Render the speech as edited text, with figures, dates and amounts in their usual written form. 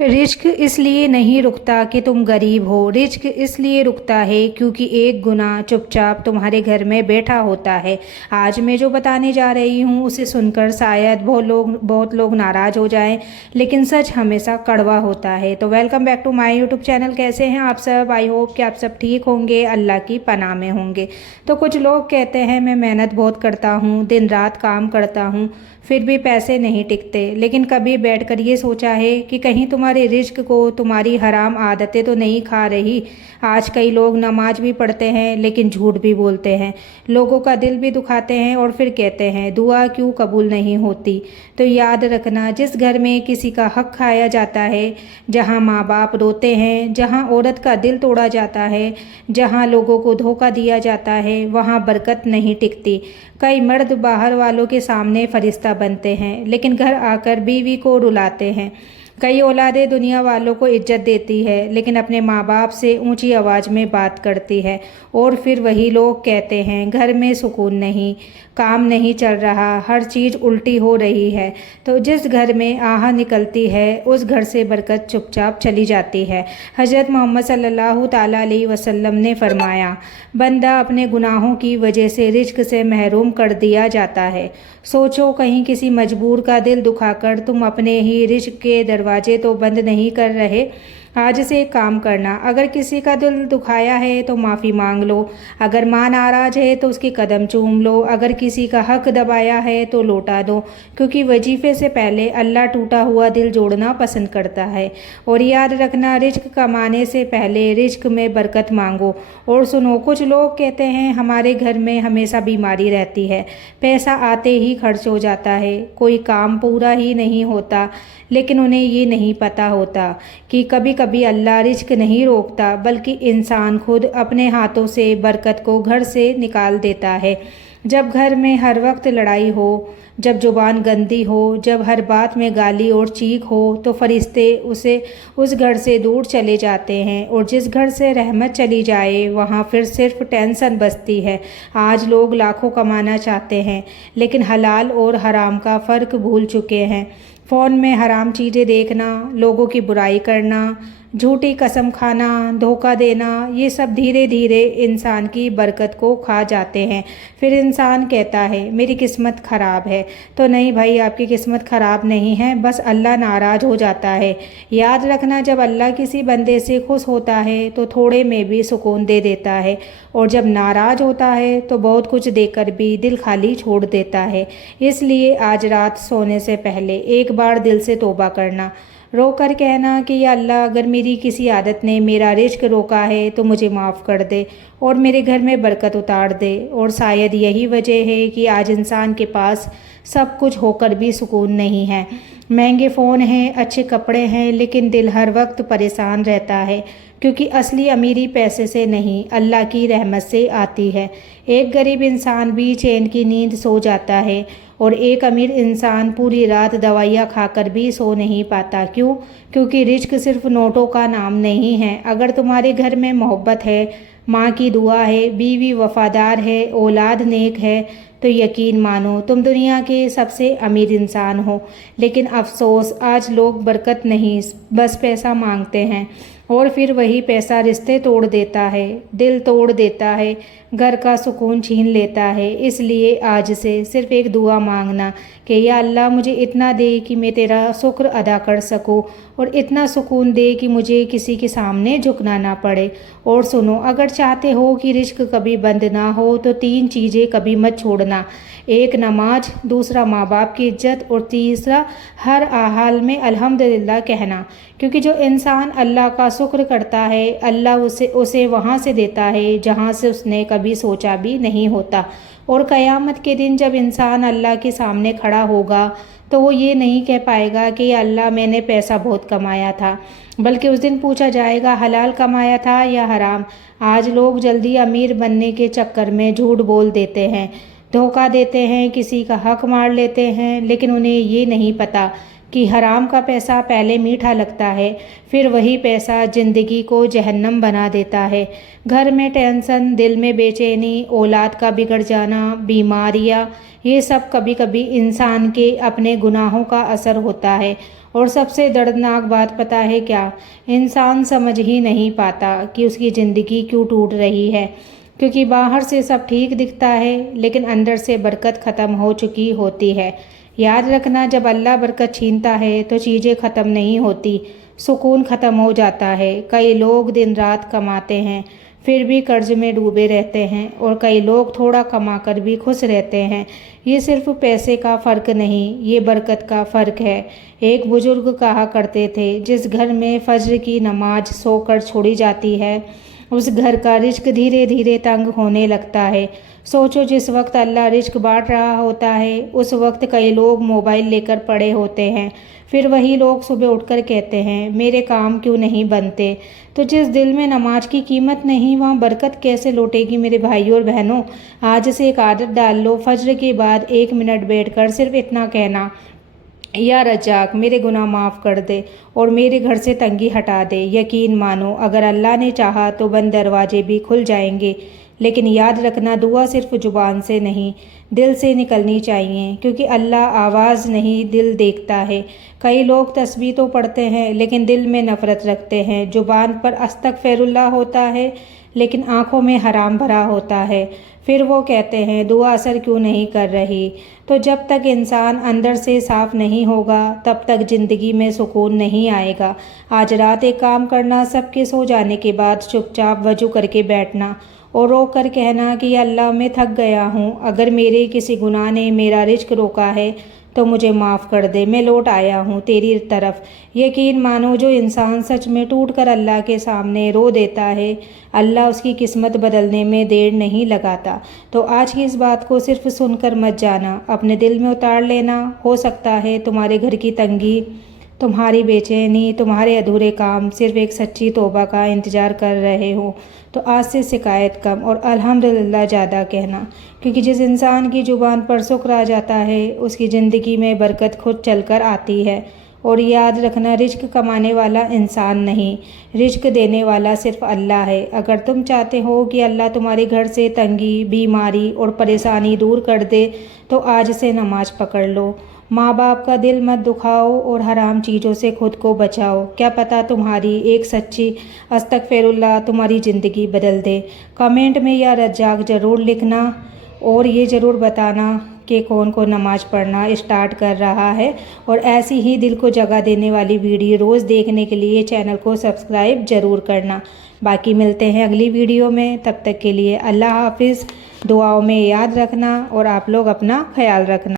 रिज्क इसलिए नहीं रुकता कि तुम गरीब हो। रिज्क इसलिए रुकता है क्योंकि एक गुनाह चुपचाप तुम्हारे घर में बैठा होता है। आज मैं जो बताने जा रही हूँ उसे सुनकर शायद बहुत लोग नाराज़ हो जाएं, लेकिन सच हमेशा कड़वा होता है। तो welcome back to my YouTube channel. कैसे हैं आप सब? आई होप कि आप सब ठीक होंगे, अल्लाह की पनाह में होंगे। तो कुछ लोग कहते हैं मैं मेहनत बहुत करता हूँ, दिन रात काम करता हूँ, फिर भी पैसे नहीं टिकते। लेकिन कभी बैठकर ये सोचा है कि कहीं तुम्हारे रिज्क को तुम्हारी हराम आदतें तो नहीं खा रही? आज कई लोग नमाज भी पढ़ते हैं लेकिन झूठ भी बोलते हैं, लोगों का दिल भी दुखाते हैं और फिर कहते हैं दुआ क्यों कबूल नहीं होती। तो याद रखना, जिस घर में किसी का हक खाया जाता है, जहाँ माँ बाप रोते हैं, जहाँ औरत का दिल तोड़ा जाता है, जहाँ लोगों को धोखा दिया जाता है, वहाँ बरकत नहीं टिकती। कई मर्द बाहर वालों के सामने फरिश्ता बनते हैं लेकिन घर आकर बीवी को रुलाते हैं। कई औलादें दुनिया वालों को इज्जत देती है लेकिन अपने माँ बाप से ऊंची आवाज़ में बात करती है। और फिर वही लोग कहते हैं घर में सुकून नहीं, काम नहीं चल रहा, हर चीज़ उल्टी हो रही है। तो जिस घर में आह निकलती है उस घर से बरकत चुपचाप चली जाती है। हज़रत मोहम्मद सल्लल्लाहु ताला अलैहि वसल्लम ने फरमाया, बंदा अपने गुनाहों की वजह से रिज्क से महरूम कर दिया जाता है। सोचो कहीं किसी मजबूर का दिल दुखाकर तुम अपने ही रिज्क के दरवाजे तो बंद नहीं कर रहे। आज से एक काम करना, अगर किसी का दिल दुखाया है तो माफ़ी मांग लो, अगर माँ नाराज़ है तो उसके कदम चूम लो, अगर किसी का हक दबाया है तो लौटा दो, क्योंकि वजीफ़े से पहले अल्लाह टूटा हुआ दिल जोड़ना पसंद करता है। और याद रखना, रिज्क कमाने से पहले रिज्क में बरकत मांगो। और सुनो, कुछ लोग कहते हैं हमारे घर में हमेशा बीमारी रहती है, पैसा आते ही खर्च हो जाता है, कोई काम पूरा ही नहीं होता। लेकिन उन्हें ये नहीं पता होता कि कभी कभी अल्लाह रिज्क नहीं रोकता बल्कि इंसान खुद अपने हाथों से बरकत को घर से निकाल देता है। जब घर में हर वक्त लड़ाई हो, जब जुबान गंदी हो, जब हर बात में गाली और चीख हो, तो फरिश्ते उस घर से दूर चले जाते हैं। और जिस घर से रहमत चली जाए वहाँ फिर सिर्फ टेंशन बसती है। आज लोग लाखों कमाना चाहते हैं लेकिन हलाल और हराम का फ़र्क भूल चुके हैं। फ़ोन में हराम चीज़ें देखना, लोगों की बुराई करना, झूठी कसम खाना, धोखा देना, ये सब धीरे धीरे इंसान की बरकत को खा जाते हैं। फिर इंसान कहता है मेरी किस्मत ख़राब है। तो नहीं भाई, आपकी किस्मत ख़राब नहीं है, बस अल्लाह नाराज़ हो जाता है। याद रखना, जब अल्लाह किसी बंदे से खुश होता है तो थोड़े में भी सुकून दे देता है, और जब नाराज़ होता है तो बहुत कुछ देकर भी दिल खाली छोड़ देता है। इसलिए आज रात सोने से पहले एक बार दिल से तौबा करना, रो कर कहना कि या अल्लाह, अगर मेरी किसी आदत ने मेरा रिज्क रोका है तो मुझे माफ़ कर दे और मेरे घर में बरकत उतार दे। और शायद यही वजह है कि आज इंसान के पास सब कुछ होकर भी सुकून नहीं है। महंगे फ़ोन हैं, अच्छे कपड़े हैं, लेकिन दिल हर वक्त परेशान रहता है, क्योंकि असली अमीरी पैसे से नहीं, अल्लाह की रहमत से आती है। एक गरीब इंसान भी चैन की नींद सो जाता है और एक अमीर इंसान पूरी रात दवाइयाँ खाकर भी सो नहीं पाता। क्यों? क्योंकि रिज्क सिर्फ नोटों का नाम नहीं है। अगर तुम्हारे घर में मोहब्बत है, माँ की दुआ है, बीवी वफादार है, औलाद नेक है, तो यकीन मानो तुम दुनिया के सबसे अमीर इंसान हो। लेकिन अफसोस, आज लोग बरकत नहीं, बस पैसा मांगते हैं, और फिर वही पैसा रिश्ते तोड़ देता है, दिल तोड़ देता है, घर का सुकून छीन लेता है। इसलिए आज से सिर्फ एक दुआ मांगना कि या अल्लाह, मुझे इतना दे कि मैं तेरा शुक्र अदा कर सकूं, और इतना सुकून दे कि मुझे किसी के सामने झुकना ना पड़े। और सुनो, अगर चाहते हो कि रिज्क कभी बंद ना हो तो 3 चीज़ें कभी मत छोड़ना। एक, नमाज, दूसरा माँ बाप की इज्जत, और तीसरा हर हाल में अल्हम्दुलिल्लाह कहना। क्योंकि जो इंसान अल्लाह का शुक्र करता है, अल्लाह उसे वहाँ से देता है जहाँ से उसने कभी सोचा भी नहीं होता। और क़यामत के दिन जब इंसान अल्लाह के सामने खड़ा होगा तो वो ये नहीं कह पाएगा कि अल्लाह, मैंने पैसा बहुत कमाया था, बल्कि उस दिन पूछा जाएगा हलाल कमाया था या हराम। आज लोग जल्दी अमीर बनने के चक्कर में झूठ बोल देते हैं, धोखा देते हैं, किसी का हक मार लेते हैं, लेकिन उन्हें ये नहीं पता कि हराम का पैसा पहले मीठा लगता है, फिर वही पैसा ज़िंदगी को जहन्नम बना देता है। घर में टेंशन, दिल में बेचैनी, औलाद का बिगड़ जाना, बीमारियाँ, ये सब कभी कभी इंसान के अपने गुनाहों का असर होता है। اور سب سے دردناک بات پتہ ہے کیا؟ انسان سمجھ ہی نہیں پاتا کہ اس کی زندگی کیوں ٹوٹ رہی ہے، کیونکہ باہر سے سب ٹھیک دکھتا ہے لیکن اندر سے برکت ختم ہو چکی ہوتی ہے۔ یاد رکھنا، جب اللہ برکت چھینتا ہے تو چیزیں ختم نہیں ہوتی، سکون ختم ہو جاتا ہے۔ کئی لوگ دن رات کماتے ہیں پھر بھی قرض میں ڈوبے رہتے ہیں، اور کئی لوگ تھوڑا کما کر بھی خوش رہتے ہیں۔ یہ صرف پیسے کا فرق نہیں، یہ برکت کا فرق ہے۔ ایک بزرگ کہا کرتے تھے، جس گھر میں فجر کی نماز سو کر چھوڑی جاتی ہے اس گھر کا رزق دھیرے دھیرے تنگ ہونے لگتا ہے۔ سوچو، جس وقت اللہ رزق بانٹ رہا ہوتا ہے اس وقت کئی لوگ موبائل لے کر پڑے ہوتے ہیں، پھر وہی لوگ صبح اٹھ کر کہتے ہیں میرے کام کیوں نہیں بنتے؟ تو جس دل میں نماز کی قیمت نہیں وہاں برکت کیسے لوٹے گی؟ میرے بھائیوں اور بہنوں، آج سے ایک عادت ڈال لو، فجر کے بعد 1 منٹ بیٹھ کر صرف اتنا کہنا، یا رزاق میرے گناہ معاف کر دے اور میرے گھر سے تنگی ہٹا دے۔ یقین مانو، اگر اللہ نے چاہا تو بند دروازے بھی کھل جائیں گے، لیکن یاد رکھنا، دعا صرف زبان سے نہیں دل سے نکلنی چاہیے، کیونکہ اللہ آواز نہیں دل دیکھتا ہے۔ کئی لوگ تسبیح تو پڑھتے ہیں لیکن دل میں نفرت رکھتے ہیں، زبان پر استغفر اللہ ہوتا ہے لیکن آنکھوں میں حرام بھرا ہوتا ہے، پھر وہ کہتے ہیں دعا اثر کیوں نہیں کر رہی؟ تو جب تک انسان اندر سے صاف نہیں ہوگا تب تک زندگی میں سکون نہیں آئے گا۔ آج رات ایک کام کرنا، سب کے سو جانے کے بعد چپ چاپ وضو کر کے بیٹھنا اور رو کر کہنا کہ یا اللہ میں تھک گیا ہوں، اگر میرے کسی گناہ نے میرا رزق روکا ہے تو مجھے معاف کر دے، میں لوٹ آیا ہوں تیری طرف۔ یقین مانو، جو انسان سچ میں ٹوٹ کر اللہ کے سامنے رو دیتا ہے اللہ اس کی قسمت بدلنے میں دیر نہیں لگاتا۔ تو آج کی اس بات کو صرف سن کر مت جانا، اپنے دل میں اتار لینا۔ ہو سکتا ہے تمہارے گھر کی تنگی، تمہاری بے چینی، تمہارے ادھورے کام صرف ایک سچی توبہ کا انتظار کر رہے ہوں۔ تو آج سے شکایت کم اور الحمدللہ زیادہ کہنا، کیونکہ جس انسان کی زبان پر شکر آ جاتا ہے اس کی زندگی میں برکت خود چل کر آتی ہے۔ اور یاد رکھنا، رزق کمانے والا انسان نہیں، رزق دینے والا صرف اللہ ہے۔ اگر تم چاہتے ہو کہ اللہ تمہارے گھر سے تنگی، بیماری اور پریشانی دور کر دے تو آج سے نماز پکڑ لو، ماں باپ کا دل مت دکھاؤ اور حرام چیزوں سے خود کو بچاؤ۔ کیا پتہ تمہاری ایک سچی استغفر اللہ تمہاری زندگی بدل دے۔ کمنٹ میں یا رزاق ضرور لکھنا اور یہ ضرور بتانا کہ کون کون نماز پڑھنا اسٹارٹ کر رہا ہے، اور ایسی ہی دل کو جگہ دینے والی ویڈیو روز دیکھنے کے لیے چینل کو سبسکرائب ضرور کرنا۔ باقی ملتے ہیں اگلی ویڈیو میں، تب تک کے لیے اللہ حافظ، دعاؤں میں یاد رکھنا اور آپ لوگ اپنا خیال رکھنا۔